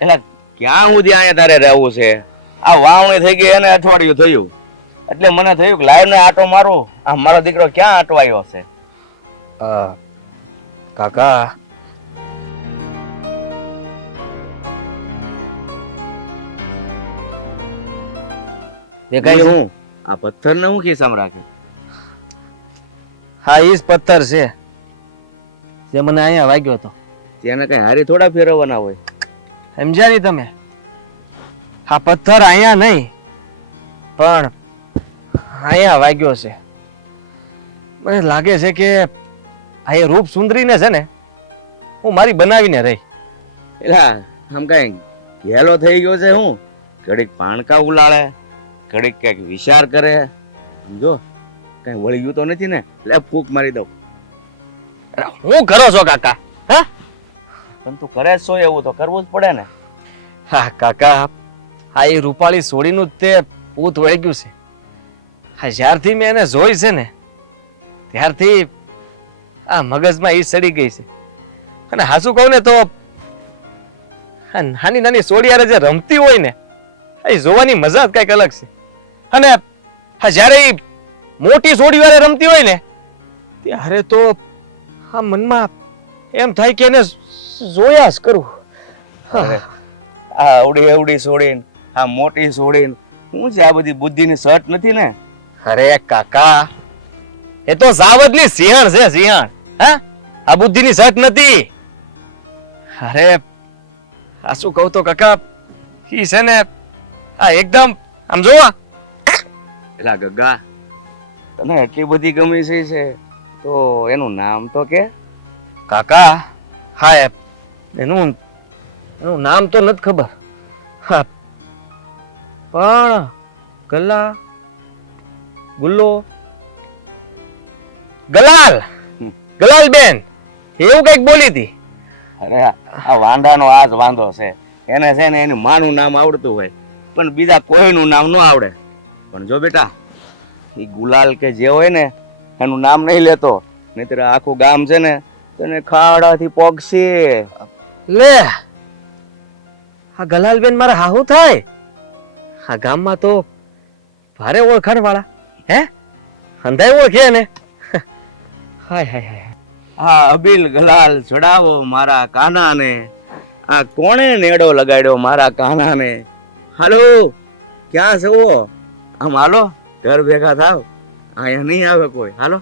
એટલે ક્યાં સુધી અહીંયા તારે રહેવું છે? આ વાવણી થઈ ગઈ એને અઠવાડિયું થયું એટલે મને થયું કે લાઈવ ને આટો મારું. આ મારો દીકરો ક્યાં આટવાયો છે? કાકા દેખાય છે? હું આ પથ્થર ને હું ખિસ્સામાં રાખે? હા ઈ જ પથ્થર છે જે મને અહીંયા વાગ્યો હતો. તેને કઈ હારી થોડા ફેરવવાના હોય. સમજ્યા નહીં તમે? હા પથ્થર અહીંયા નહીં પણ અહીંયા વાગ્યો છે. મને લાગે છે કે આ એ રૂપ સુંદરીને છે ને હું મારી બનાવીને રહી. એટલે આમ કઈ ઘેલો થઈ ગયો છે? હું ઘડીક પાણકા ઉલાળે, ઘડીક કઈક વિચાર કરે. સમજો કઈ વળી ગયું તો નથી ને? એટલે ફૂંક મારી દઉં. હું કરો છો કાકા? હા પણ તું કરે છો એવું તો કરવું જ પડે ને. હા કાકા આ એ રૂપાળી સોડીનું જ તે પૂત વળગ્યું છે. હા જ્યારથી મેં એને જોઈ છે ને ત્યારથી આ મગજમાં ઈ સડી ગઈ છે. અને હાસુ કહું ને તો આ નાની નાની સોડિયારે જે રમતી હોય ને એ જોવાની મજા જ કઈક અલગ છે. અને હા જ્યારે ઈ મોટી સોડીવારે રમતી હોય ને ત્યારે તો આ મનમાં એમ થાય કે એને જોયા જ કરું. અરે, આ અવડી એવડી છોડીને આ મોટી છોડીને શું છે? આ બધી બુદ્ધિની સટ નથી ને? અરે કાકા એ તો સાવજની સિંહણ છે, સિંહણ. હા આ બુદ્ધિની સટ નથી. અરે આ શું કહું તો કાકા ઈ છે ને આ એકદમ આમ જોવા. એલા ગગા, તને એટલી બધી ગમી છે તો એનું નામ તો કે? કાકા હા એનું નામ તો નથી ખબર. હા પણ ગલા ગુલ્લો ગલાલ બેન એવું કઈક બોલી હતી. અરે આ વાંઢાનો આ જ વાંધો છે. એને છે ને એનું માનું નામ આવડતું હોય પણ બીજા કોઈનું નામ ન આવડે. પણ જો બેટા એ ગુલાલ કે જે હોય ને એનું નામ નહીં લેતો, નહીતર આખું ગામ છે ને તને ખાડાથી પોગશે. લે આ ગલાલબેન મારા હાહુ થાય. આ ગામમાં તો ભારે ઓળખાણ વાળા. હે અંધાય ઓળખે ને. હાય હાય હાય. હા અબીલ ગલાલ ચડાવો મારા કાનાને. આ કોણે નેડો લગાડ્યો મારા કાનાને? હાલો ક્યાં છો? આમ હાલો ઘર ભેગા થાવ. અહીંયા નહીં આવે કોઈ. હાલો.